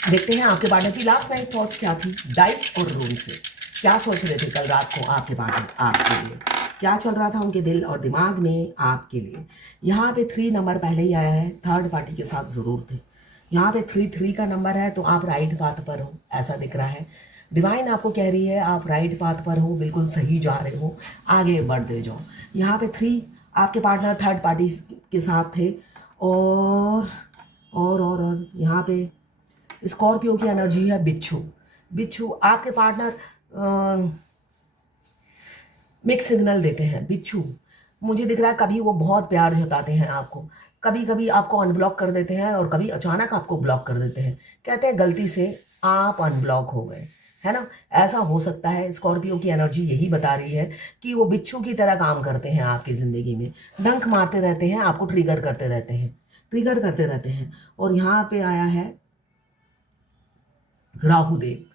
देखते हैं आपके पार्टनर की लास्ट नाइट थॉट्स क्या थी डाइस और रूम से। क्या सोच रहे थे कल रात को आपके पार्टनर आपके लिए, क्या चल रहा था उनके दिल और दिमाग में आपके लिए। यहाँ पे 3 नंबर पहले ही आया है, थर्ड पार्टी के साथ ज़रूर थे। यहाँ पे 3 का नंबर है, तो आप राइट पाथ पर हो ऐसा दिख रहा है। डिवाइन आपको कह रही है आप राइट पाथ पर हो, बिल्कुल सही जा रहे हो, आगे बढ़ते जाओ। यहाँ पे 3 आपके पार्टनर थर्ड पार्टी के साथ थे। और यहाँ पे स्कॉर्पियो की एनर्जी है। बिच्छू बिच्छू आपके पार्टनर मिक्स सिग्नल देते हैं। बिच्छू मुझे दिख रहा है कभी वो बहुत प्यार जताते हैं आपको, कभी कभी आपको अनब्लॉक कर देते हैं और कभी अचानक आपको ब्लॉक कर देते हैं। कहते हैं गलती से आप अनब्लॉक हो गए, है ना। ऐसा हो सकता है। स्कॉर्पियो की एनर्जी यही बता रही है कि वो बिच्छू की तरह काम करते हैं आपकी ज़िंदगी में, डंक मारते रहते हैं, आपको ट्रिगर करते रहते हैं, ट्रिगर करते रहते हैं। और यहाँ पे आया है राहुदेव।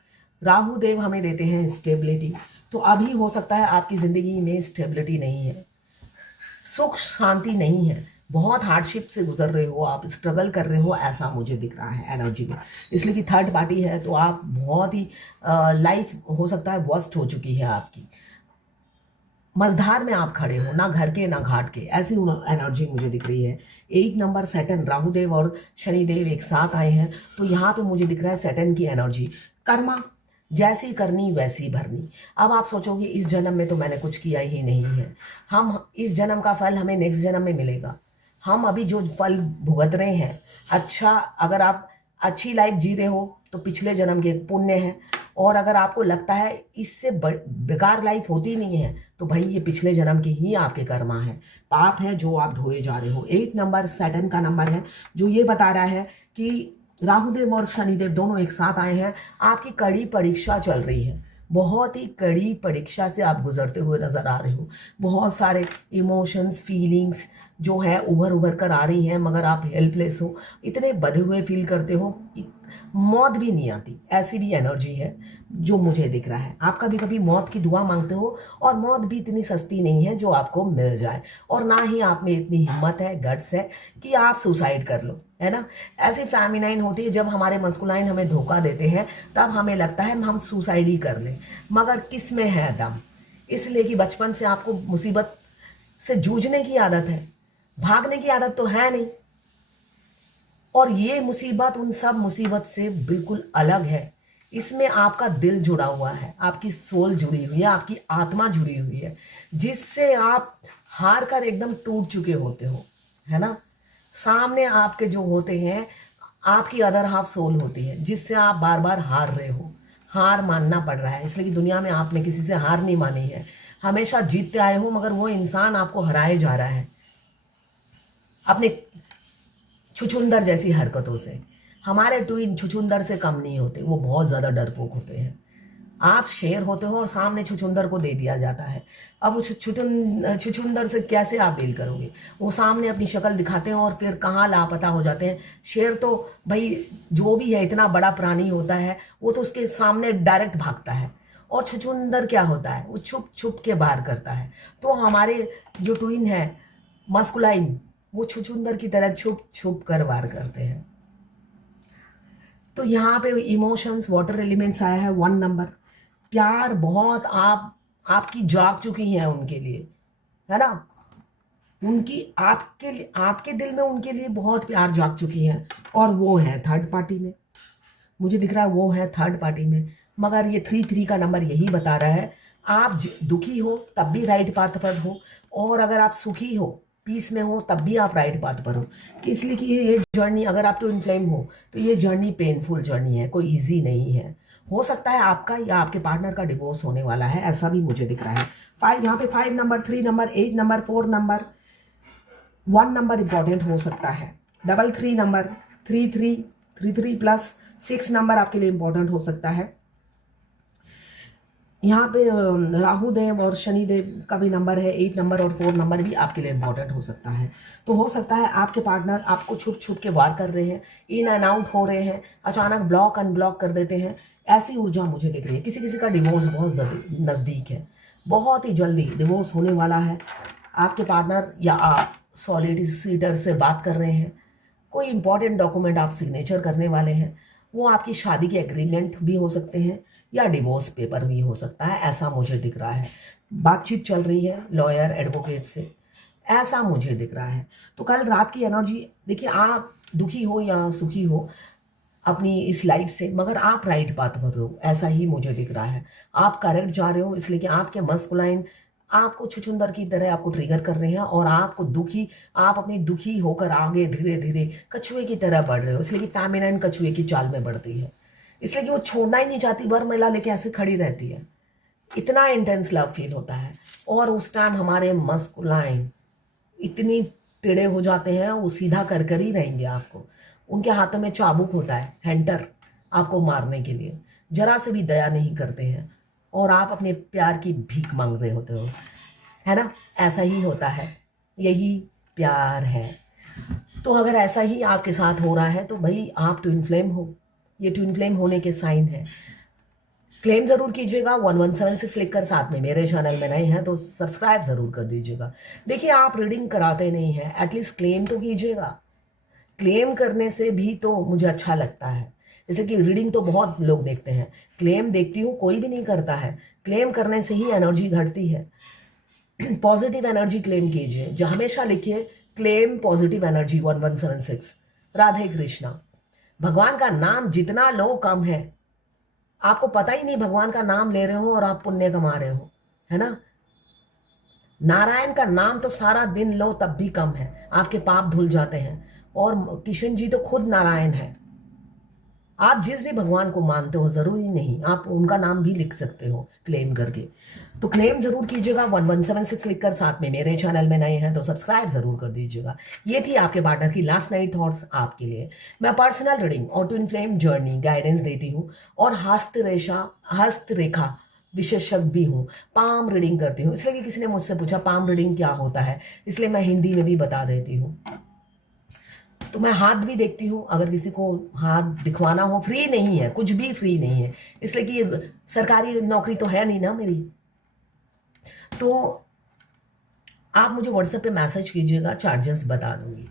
राहुदेव हमें देते हैं स्टेबिलिटी। तो अभी हो सकता है आपकी ज़िंदगी में स्टेबिलिटी नहीं है, सुख शांति नहीं है, बहुत हार्डशिप से गुजर रहे हो, आप स्ट्रगल कर रहे हो, ऐसा मुझे दिख रहा है एनर्जी में। इसलिए कि थर्ड पार्टी है तो आप बहुत ही लाइफ हो सकता है वर्स्ट हो चुकी है आपकी। मझधार में आप खड़े हो, ना घर के ना घाट के, ऐसी एनर्जी मुझे दिख रही है। 1 नंबर सैटर्न, राहुदेव और शनिदेव एक साथ आए हैं, तो यहाँ पे मुझे दिख रहा है सैटर्न की एनर्जी। कर्मा जैसी करनी वैसी भरनी। अब आप सोचोगे इस जन्म में तो मैंने कुछ किया ही नहीं है, हम इस जन्म का फल हमें नेक्स्ट जन्म में मिलेगा। हम अभी जो फल भुगत रहे हैं, अच्छा अगर आप अच्छी लाइफ जी रहे हो तो पिछले जन्म के पुण्य है, और अगर आपको लगता है इससे बेकार लाइफ होती नहीं है तो भाई ये पिछले जन्म के ही आपके कर्मा है, पाप है जो आप ढोए जा रहे हो। 1 नंबर सैटर्न का नंबर है, जो ये बता रहा है कि राहुदेव और शनिदेव दोनों एक साथ आए हैं। आपकी कड़ी परीक्षा चल रही है, बहुत ही कड़ी परीक्षा से आप गुजरते हुए नजर आ रहे हो। बहुत सारे इमोशंस फीलिंग्स जो है उभर उभर कर आ रही हैं, मगर आप हेल्पलेस हो, इतने बधे हुए फील करते हो कि मौत भी नहीं आती, ऐसी भी एनर्जी है जो मुझे दिख रहा है। आप कभी कभी मौत की दुआ मांगते हो, और मौत भी इतनी सस्ती नहीं है जो आपको मिल जाए, और ना ही आप में इतनी हिम्मत है, गट्स है कि आप सुसाइड कर लो, है ना। ऐसी फेमिनाइन होती है, जब हमारे मस्कुलाइन हमें धोखा देते हैं तब हमें लगता है हम सुसाइड ही कर लें, मगर किस में है दम। इसलिए कि बचपन से आपको मुसीबत से जूझने की आदत है, भागने की आदत तो है नहीं, और ये मुसीबत उन सब मुसीबत से बिल्कुल अलग है। इसमें आपका दिल जुड़ा हुआ है, आपकी सोल जुड़ी हुई है, आपकी आत्मा जुड़ी हुई है, जिससे आप हार कर एकदम टूट चुके होते हो, है ना। सामने आपके जो होते हैं आपकी अदर हाफ सोल होती है, जिससे आप बार बार हार रहे हो, हार मानना पड़ रहा है। इसलिए कि दुनिया में आपने किसी से हार नहीं मानी है, हमेशा जीतते आए हो, मगर वो इंसान आपको हराए जा रहा है अपने छुछुंदर जैसी हरकतों से। हमारे ट्विन छुछुंदर से कम नहीं होते, वो बहुत ज़्यादा डरपोक होते हैं। आप शेर होते हो और सामने छुछुंदर को दे दिया जाता है। अब उस छुछुंदर से कैसे आप डील करोगे। वो सामने अपनी शक्ल दिखाते हैं और फिर कहाँ लापता हो जाते हैं। शेर तो भाई जो भी है इतना बड़ा प्राणी होता है, वो तो उसके सामने डायरेक्ट भागता है, और छुछुंदर क्या होता है, वो छुप छुप के बाहर करता है। तो हमारे जो ट्विन है मस्कुलाइन, वो छुछुंदर की तरह छुप छुप कर वार करते हैं। तो यहाँ पे इमोशंस वाटर एलिमेंट्स आया है 1 नंबर। प्यार बहुत आपकी जाग चुकी है उनके लिए, है ना। उनकी आपके दिल में उनके लिए बहुत प्यार जाग चुकी है, और वो है थर्ड पार्टी में। मुझे दिख रहा है वो है थर्ड पार्टी में, मगर ये 3 का नंबर यही बता रहा है आप दुखी हो तब भी राइट पाथ पर हो, और अगर आप सुखी हो पीस में हो तब भी आप राइट पाथ पर हो। कि इसलिए कि ये जर्नी, अगर आप ट्विन फ्लेम हो तो ये जर्नी पेनफुल जर्नी है, कोई इजी नहीं है। हो सकता है आपका या आपके पार्टनर का डिवोर्स होने वाला है, ऐसा भी मुझे दिख रहा है। 5 यहाँ पे 5 number, 3 number, 8 number, 4 number, 1 number important हो सकता है। 3 नंबर, 3 प्लस 6 नंबर आपके लिए इंपॉर्टेंट हो सकता है। यहाँ पे राहु देव और शनि देव का भी नंबर है, 8 नंबर और 4 नंबर भी आपके लिए इंपॉर्टेंट हो सकता है। तो हो सकता है आपके पार्टनर आपको छुप छुप के वार कर रहे हैं, इन एंड आउट हो रहे हैं, अचानक ब्लॉक अनब्लॉक कर देते हैं, ऐसी ऊर्जा मुझे दिख रही है। किसी किसी का डिवोर्स बहुत नज़दीक है, बहुत ही जल्दी डिवोर्स होने वाला है। आपके पार्टनर या आप सॉलिसिटर से बात कर रहे हैं, कोई इंपॉर्टेंट डॉक्यूमेंट आप सिग्नेचर करने वाले हैं, वो आपकी शादी के एग्रीमेंट भी हो सकते हैं या डिवोर्स पेपर भी हो सकता है, ऐसा मुझे दिख रहा है। बातचीत चल रही है लॉयर एडवोकेट से, ऐसा मुझे दिख रहा है। तो कल रात की एनर्जी देखिए, आप दुखी हो या सुखी हो अपनी इस लाइफ से, मगर आप राइट पाथ पर हो, ऐसा ही मुझे दिख रहा है। आप करेक्ट जा रहे हो, इसलिए कि आपके मस्कुलाइन आपको छुछुंदर की तरह आपको ट्रिगर कर रहे हैं और आपको दुखी, आप अपनी दुखी होकर आगे धीरे धीरे कछुए की तरह बढ़ रहे हो, इसलिए कि फेमिनाइन कछुए की चाल में बढ़ती है, इसलिए कि वो छोड़ना ही नहीं चाहती, वर महिला लेके ऐसे खड़ी रहती है। इतना इंटेंस लव फील होता है और उस टाइम हमारे मस्कुलाइन इतनी टेढ़े हो जाते हैं, वो सीधा कर ही रहेंगे आपको। उनके हाथों में चाबुक होता है, हैंटर, आपको मारने के लिए, जरा से भी दया नहीं करते हैं और आप अपने प्यार की भीख मांग रहे होते हो, है ना। ऐसा ही होता है, यही प्यार है। तो अगर ऐसा ही आपके साथ हो रहा है तो भाई आप ट्विन फ्लेम हो, ये ट्विन फ्लेम होने के साइन है। क्लेम जरूर कीजिएगा 1176 लिखकर, साथ में मेरे चैनल में नए हैं तो सब्सक्राइब जरूर कर दीजिएगा। देखिए आप रीडिंग कराते नहीं हैं, एटलीस्ट क्लेम तो कीजिएगा। क्लेम करने से भी तो मुझे अच्छा लगता है, जैसे कि रीडिंग तो बहुत लोग देखते हैं, क्लेम देखती हूँ कोई भी नहीं करता है। क्लेम करने से ही एनर्जी घटती है। पॉजिटिव एनर्जी क्लेम कीजिए, जो हमेशा लिखिए claim positive energy 1176। Radhe Krishna. भगवान का नाम जितना लो कम है, आपको पता ही नहीं भगवान का नाम ले रहे हो और आप पुण्य कमा रहे हो, है ना। नारायण का नाम तो सारा दिन लो तब भी कम है, आपके पाप धुल जाते हैं। और किशन जी तो खुद नारायण है। आप जिस भी भगवान को मानते हो, जरूरी नहीं आप उनका नाम भी लिख सकते हो क्लेम करके। तो क्लेम जरूर कीजिएगा 1176 लिखकर, साथ में मेरे चैनल में नए हैं तो सब्सक्राइब जरूर कर दीजिएगा। ये थी आपके पार्टनर की लास्ट नाइट थॉट्स आपके लिए। मैं पर्सनल रीडिंग और ट्विन फ्लेम जर्नी गाइडेंस देती हूँ और हस्तरेखा विशेषज्ञ भी हूँ। पाम रीडिंग करती हूँ, इसलिए कि किसी ने मुझसे पूछा पाम रीडिंग क्या होता है, इसलिए मैं हिंदी में भी बता देती हूँ। तो मैं हाथ भी देखती हूँ, अगर किसी को हाथ दिखवाना हो, फ्री नहीं है, कुछ भी फ्री नहीं है, इसलिए कि सरकारी नौकरी तो है नहीं ना मेरी। तो आप मुझे व्हाट्सएप पे मैसेज कीजिएगा, चार्जेस बता दूंगी।